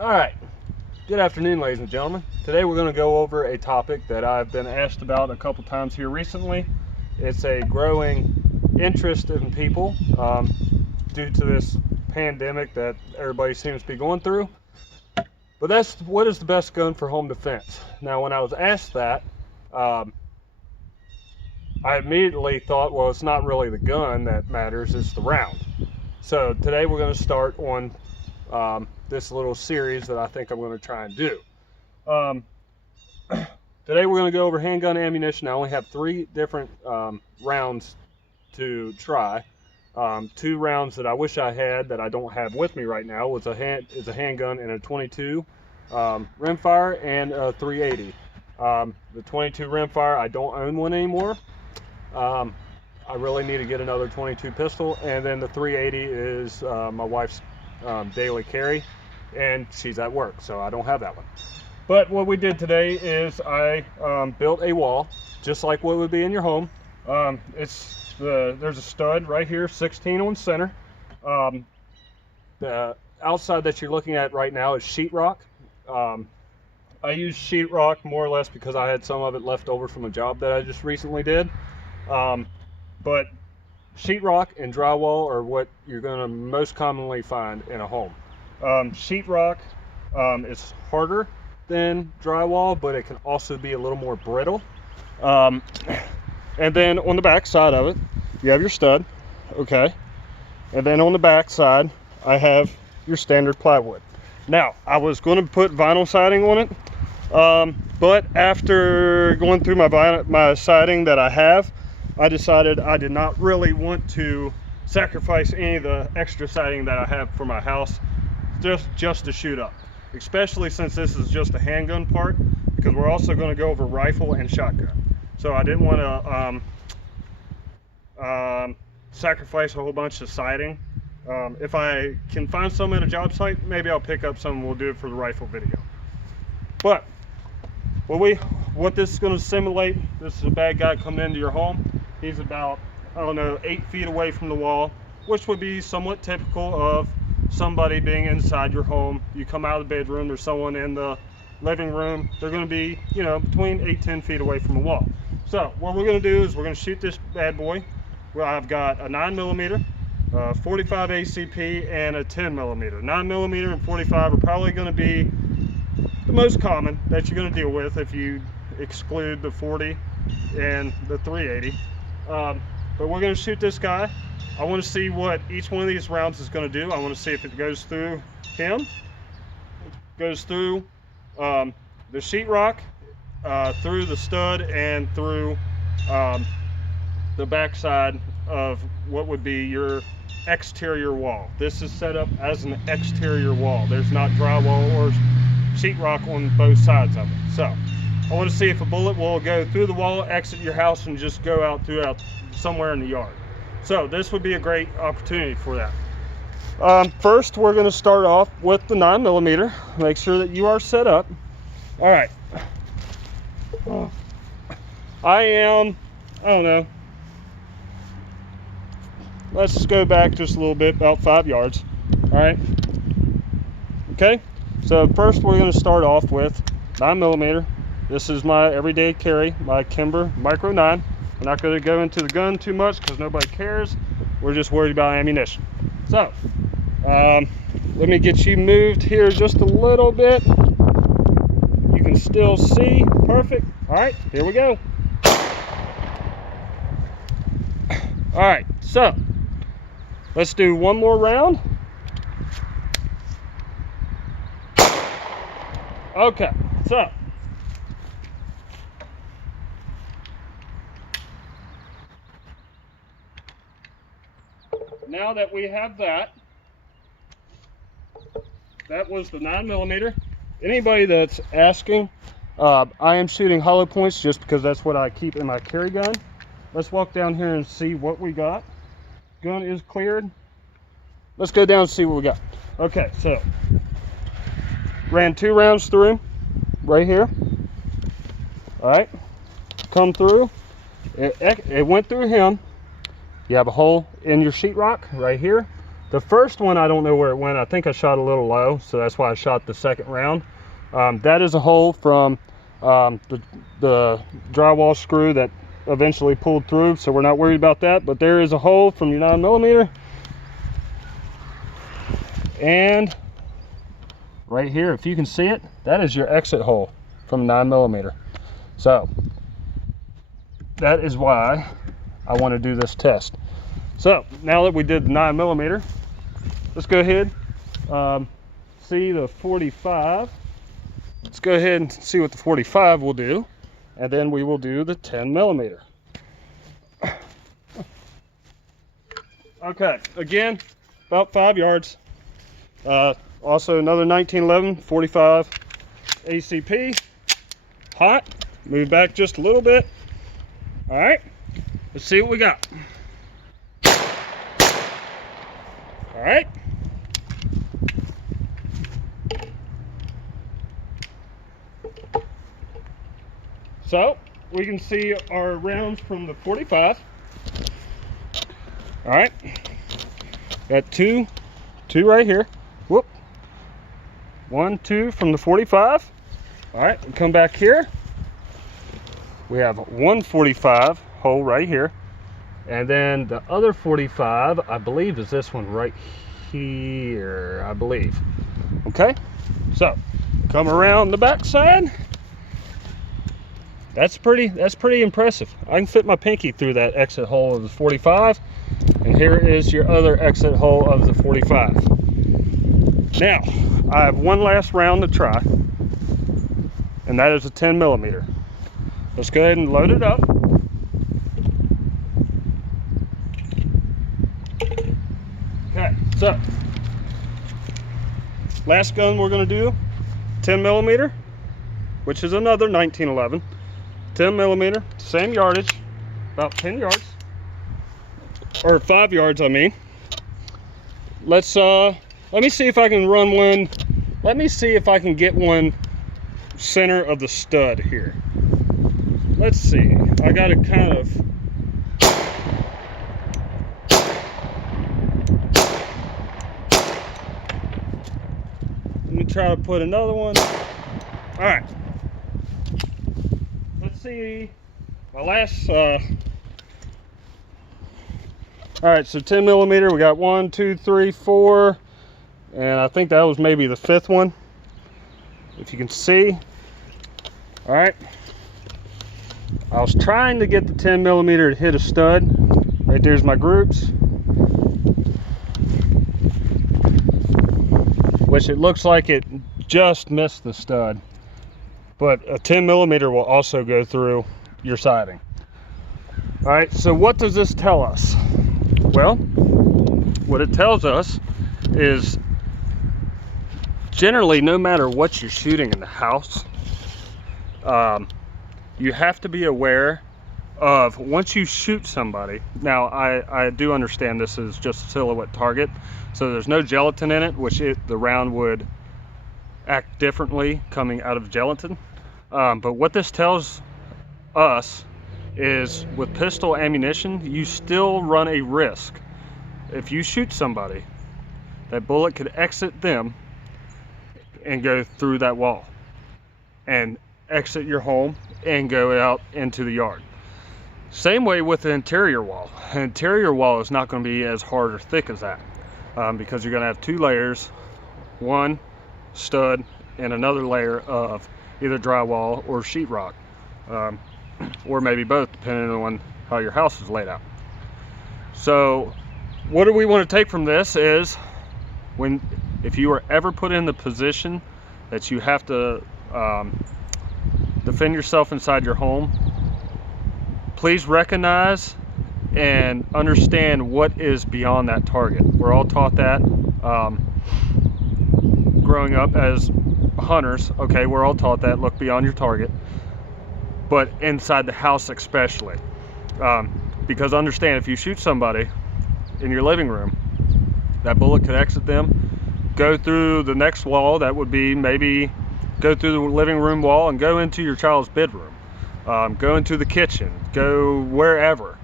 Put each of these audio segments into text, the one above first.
All right, good afternoon, ladies and gentlemen. Today we're going to go over a topic that I've been asked about a couple times here recently. It's a growing interest in people due to this pandemic that everybody seems to be going through. But that's what is the best gun for home defense? Now, when I was asked that, I immediately thought, well, it's not really the gun that matters, it's the round. So today we're going to start on this little series that I think I'm going to try and do. Today we're going to go over handgun ammunition. I only have 3 different rounds to try. 2 rounds that I wish I had that I don't have with me right now is a handgun and a 22 rimfire and a 380. The 22 rimfire, I don't own one anymore. I really need to get another 22 pistol, and then the 380 is my wife's daily carry, and she's at work, so I don't have that one. But what we did today is I built a wall, just like what would be in your home. There's a stud right here, 16 on center. The outside that you're looking at right now is sheetrock. I use sheetrock more or less because I had some of it left over from a job that I just recently did. But sheetrock and drywall are what you're going to most commonly find in a home. Sheetrock is harder than drywall, but it can also be a little more brittle. And then on the back side of it, you have your stud, okay? And then on the back side, I have your standard plywood. Now, I was going to put vinyl siding on it, but after going through my siding that I have, I decided I did not really want to sacrifice any of the extra siding that I have for my house just to shoot up, especially since this is just a handgun part, because we're also going to go over rifle and shotgun. So I didn't want to sacrifice a whole bunch of siding. If I can find some at a job site, maybe I'll pick up some and we'll do it for the rifle video. But what this is going to simulate, this is a bad guy coming into your home. He's about, I don't know, 8 feet away from the wall, which would be somewhat typical of somebody being inside your home. You come out of the bedroom, there's someone in the living room. They're going to be, you know, between 8-10 feet away from the wall. So what we're going to do is we're going to shoot this bad boy. Well, I've got a 9mm, 45 ACP, and a 10mm. 9mm and 45 are probably going to be the most common that you're going to deal with if you exclude the 40 and the 380. But we're going to shoot this guy. I want to see what each one of these rounds is going to do. I want to see if it goes through him, goes through the sheetrock, through the stud, and through the backside of what would be your exterior wall. This is set up as an exterior wall. There's not drywall or sheetrock on both sides of it. So I want to see if a bullet will go through the wall, exit your house, and just go out throughout somewhere in the yard. So this would be a great opportunity for that. First, we're going to start off with the 9mm. Make sure that you are set up. All right. I don't know. Let's just go back just a little bit, about 5 yards. All right. Okay. So first, we're going to start off with 9mm. This is my everyday carry, my Kimber Micro 9. We're not going to go into the gun too much because nobody cares. We're just worried about ammunition. So, let me get you moved here just a little bit. You can still see. Perfect. All right, here we go. All right, so let's do one more round. Okay, so now that we have that was the 9mm. Anybody that's asking, I am shooting hollow points just because that's what I keep in my carry gun. Let's walk down here and see what we got. Gun is cleared. Let's go down and see what we got. Okay, so ran 2 rounds through right here. All right, come through. It went through him. You have a hole in your sheetrock right here. The first one, I don't know where it went. I think I shot a little low, so that's why I shot the second round. That is a hole from the drywall screw that eventually pulled through, so we're not worried about that. But there is a hole from your 9mm, and right here, if you can see it, that is your exit hole from 9mm. So that is why I want to do this test. So now that we did the 9mm, let's go ahead, see the 45. Let's go ahead and see what the 45 will do, and then we will do the 10mm. Okay, again, about 5 yards. Also another 1911 45 ACP, hot. Move back just a little bit. All right, let's see what we got. All right. So we can see our rounds from the 45. All right, got two right here. Whoop. 1, 2 from the 45. All right, we come back here. We have 145 hole right here, and then the other 45, I believe, is this one right here, I believe. Okay, so come around the back side. That's pretty impressive. I can fit my pinky through that exit hole of the 45, and here is your other exit hole of the 45. Now, I have one last round to try, and that is a 10mm. Let's go ahead and load it up. Okay, so last gun we're going to do, 10mm, which is another 1911. 10mm, same yardage, about 10 yards, or 5 yards, I mean. Let me see if I can run one. Let me see if I can get one center of the stud here. Let's see. I got to kind of. Let me try to put another one. All right. Let's see. My last. All right. So 10mm. We got 1, 2, 3, 4, and I think that was maybe the 5th one, if you can see. All right. I was trying to get the 10mm to hit a stud. Right there's my groups, which it looks like it just missed the stud. But a 10mm will also go through your siding. All right, so what does this tell us? Well, what it tells us is generally, no matter what you're shooting in the house, you have to be aware of, once you shoot somebody. Now, I do understand this is just a silhouette target, so there's no gelatin in it, which the round would act differently coming out of gelatin. But what this tells us is, with pistol ammunition, you still run a risk. If you shoot somebody, that bullet could exit them and go through that wall and exit your home and go out into the yard. Same way with the interior wall. An interior wall is not going to be as hard or thick as that, because you're going to have 2 layers, one stud and another layer of either drywall or sheetrock, or maybe both, depending on how your house is laid out. So what do we want to take from this is, if you are ever put in the position that you have to defend yourself inside your home, please recognize and understand what is beyond that target. We're all taught that growing up as hunters. Okay, we're all taught that, look beyond your target, but inside the house especially, because understand, if you shoot somebody in your living room, that bullet could exit them, go through the next wall, that would be maybe go through the living room wall and go into your child's bedroom, go into the kitchen, go wherever.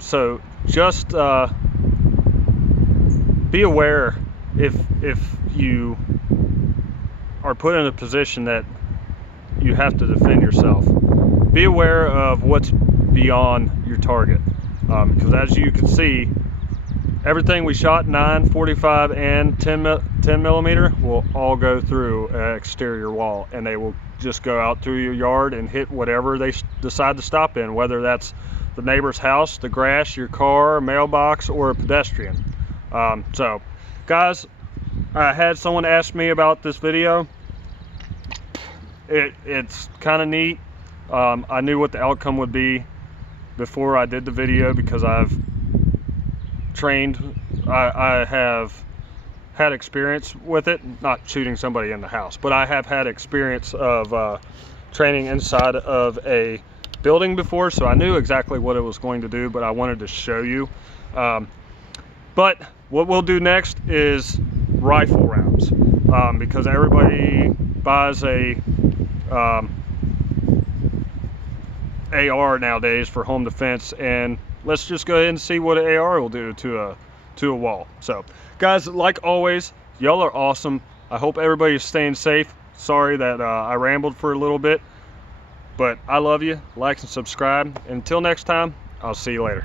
So just be aware if you are put in a position that you have to defend yourself. Be aware of what's beyond your target, because as you can see, everything we shot, 9, 45, and 10 millimeter, will all go through an exterior wall, and they will just go out through your yard and hit whatever they decide to stop in, whether that's the neighbor's house, the grass, your car, mailbox, or a pedestrian. So, guys, I had someone ask me about this video. It's kind of neat. I knew what the outcome would be before I did the video, because I've trained, I have had experience with it, not shooting somebody in the house, but I have had experience of training inside of a building before, so I knew exactly what it was going to do, but I wanted to show you. But what we'll do next is rifle rounds, because everybody buys a AR nowadays for home defense, and let's just go ahead and see what an AR will do to a wall. So guys, like always, y'all are awesome. I hope everybody's staying safe. Sorry that I rambled for a little bit, but I love you. Like and subscribe. Until next time, I'll see you later.